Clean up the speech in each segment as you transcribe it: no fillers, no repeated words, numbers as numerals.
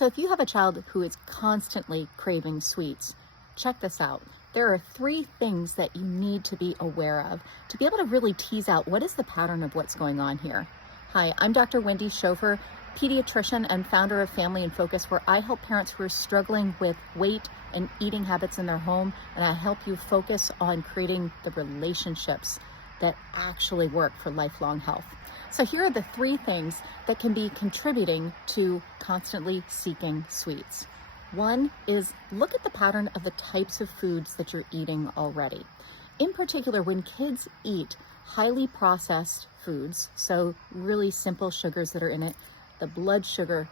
So if you have a child who is constantly craving sweets, check this out. There are 3 things that you need to be aware of to be able to really tease out what is the pattern of what's going on here. Hi, I'm Dr. Wendy Schofer, pediatrician and founder of Family in Focus, where I help parents who are struggling with weight and eating habits in their home, and I help you focus on creating the relationships that actually work for lifelong health. So here are the 3 things that can be contributing to constantly seeking sweets. 1 is look at the pattern of the types of foods that you're eating already. In particular, when kids eat highly processed foods, so really simple sugars that are in it, the blood sugar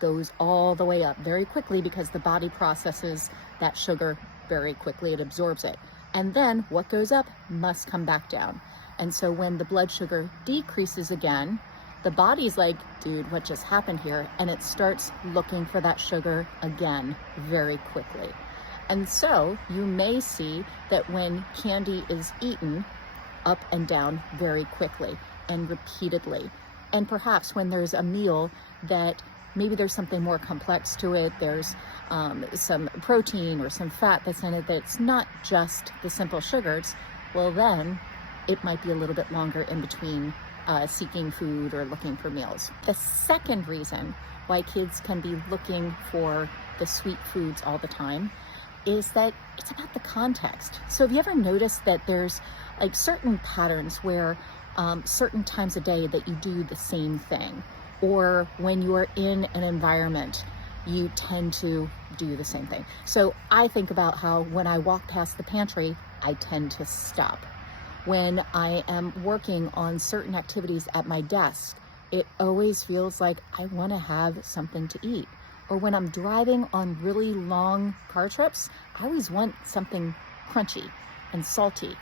goes all the way up very quickly because the body processes that sugar very quickly. It absorbs it. And then what goes up must come back down. And so when the blood sugar decreases again, the body's like, dude, what just happened here? And it starts looking for that sugar again very quickly. And so you may see that when candy is eaten, up and down very quickly and repeatedly. And perhaps when there's a meal that maybe there's something more complex to it, there's some protein or some fat that's in it that's not just the simple sugars, well then it might be a little bit longer in between seeking food or looking for meals. The second reason why kids can be looking for the sweet foods all the time is that it's about the context. So have you ever noticed that there's like certain patterns where certain times a day that you do the same thing, or when you are in an environment, you tend to do the same thing? So I think about how when I walk past the pantry, I tend to stop. When I am working on certain activities at my desk, it always feels like I want to have something to eat. Or when I'm driving on really long car trips, I always want something crunchy and salty.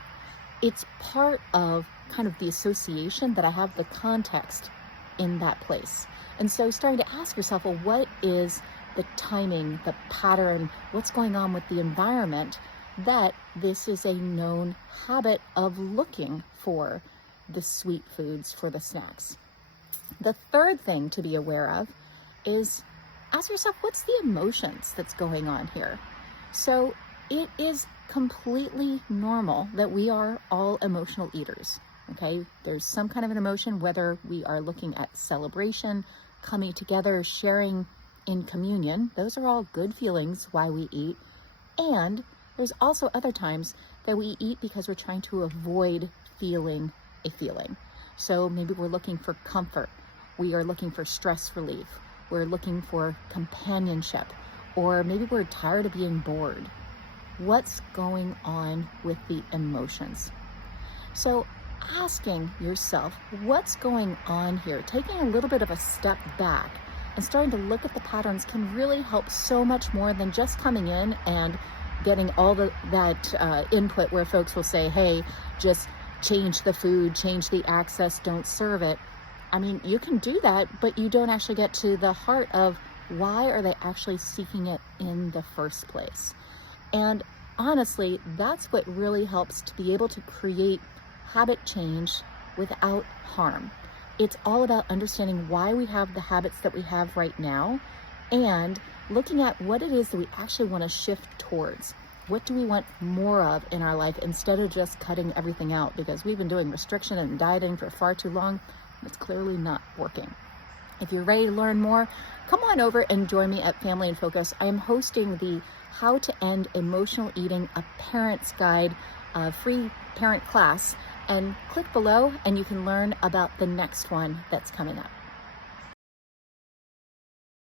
It's part of kind of the association that I have the context in that place. And so starting to ask yourself, well, what is the timing, the pattern, what's going on with the environment that this is a known habit of looking for the sweet foods, for the snacks. The third thing to be aware of is ask yourself, what's the emotions that's going on here? So it is completely normal that we are all emotional eaters, okay? There's some kind of an emotion, whether we are looking at celebration, coming together, sharing in communion. Those are all good feelings why we eat. And there's also other times that we eat because we're trying to avoid feeling a feeling. So maybe we're looking for comfort. We are looking for stress relief. We're looking for companionship. Or maybe we're tired of being bored. What's going on with the emotions? So asking yourself, what's going on here? Taking a little bit of a step back and starting to look at the patterns can really help so much more than just coming in and getting all that input where folks will say, hey, just change the food, change the access, don't serve it. I mean, you can do that, but you don't actually get to the heart of why are they actually seeking it in the first place. And honestly, that's what really helps to be able to create habit change without harm. It's all about understanding why we have the habits that we have right now and looking at what it is that we actually want to shift towards. What do we want more of in our life instead of just cutting everything out? Because we've been doing restriction and dieting for far too long. It's clearly not working. If you're ready to learn more, come on over and join me at Family in Focus. I am hosting the How to End Emotional Eating, a Parent's Guide, free parent class. And click below and you can learn about the next one that's coming up.